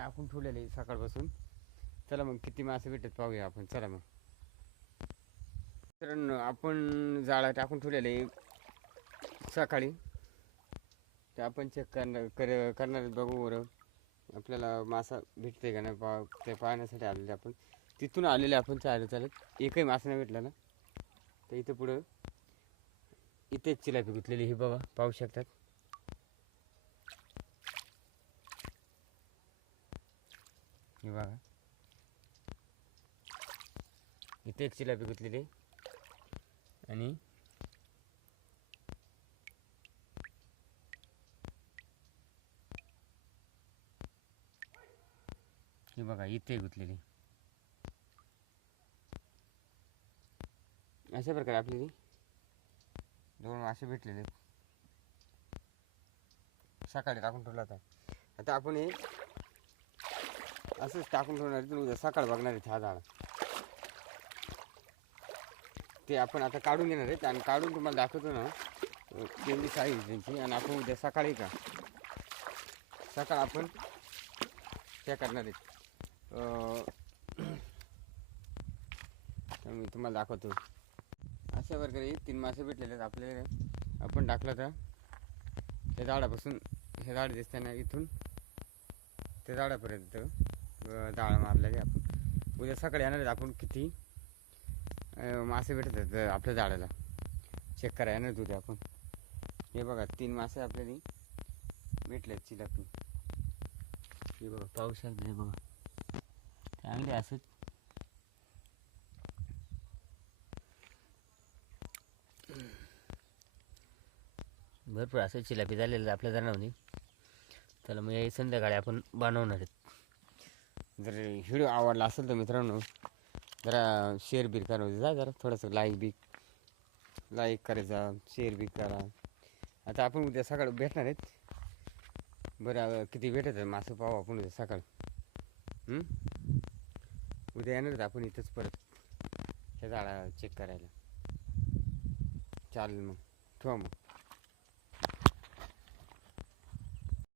टाकून ठेवलेले सकाळपासून. चला मग किती मासे भेटत पाहूया आपण. चला मग. मित्रांनो आपण जाळा टाकून ठेवलेले सकाळी. ते आपण चेक करणार कर करणार बघू बरं. आपल्याला मासा भेटते का नाही पा ते पाहण्यासाठी आलेले आपण. तिथून आलेले आपण चालत चालत. एकही मासा नाही भेटला ना. तर इथं पुढं इथे एक चिलापी गुतलेली ही बाबा पाहू शकतात. हे बघा. इथे एक चिलापी गुतलेली आणि हे बघा इथे गुतलेली अशा प्रकारे आपली दोन मासे भेटलेले सकाळी टाकून ठेवला होता. आता आपण हे असंच टाकून ठेवणार आहे, उद्या सकाळ बघणार आहे हा झाड ते आपण आता काढून घेणार आहेत आणि काढून तुम्हाला दाखवतो ना. अं, साईज त्यांची आणि आपण उद्या सकाळी का? सकाळ आपण त्या करणार आहेत. मी तुम्हाला दाखवतो. अशा प्रकारे तीन मासे भेटलेले आहेत आपल्याला आपण टाकलं तर त्या झाडापासून हे झाड दिसताना इथून. त्या झाडापर्यंत. अं, जाळं मारलेले आपण. उद्या सकाळी येणार आहेत आपण किती? मासे भेटत आहेत आपल्या जाळ्याला चेक करायला येणार आहेत उद्या आपण. हे बघा तीन मासे आपल्याला भेटले आहेत चिलापी हे बघा पाहू शकता हे बघा. चांगले असत भरपूर असं चिलापी झालेलं आहे आपल्या जनावरी त्याला मग संध्याकाळी आपण बनवणार आहेत. जर व्हिडिओ आवडला असेल तर मित्रांनो जरा शेअर बी करा. जा जरा थोडंसं लाईक बी लाईक करायचा शेअर बी करा. आता आपण उद्या सकाळ भेटणार आहेत. बरं किती भेटत आहे मासं पाहू आपण उद्या सकाळ. उद्या येणार आहेत आपण इथंच परत. त्या झाडा चेक करायला. चालेल मग. ठेवा मग.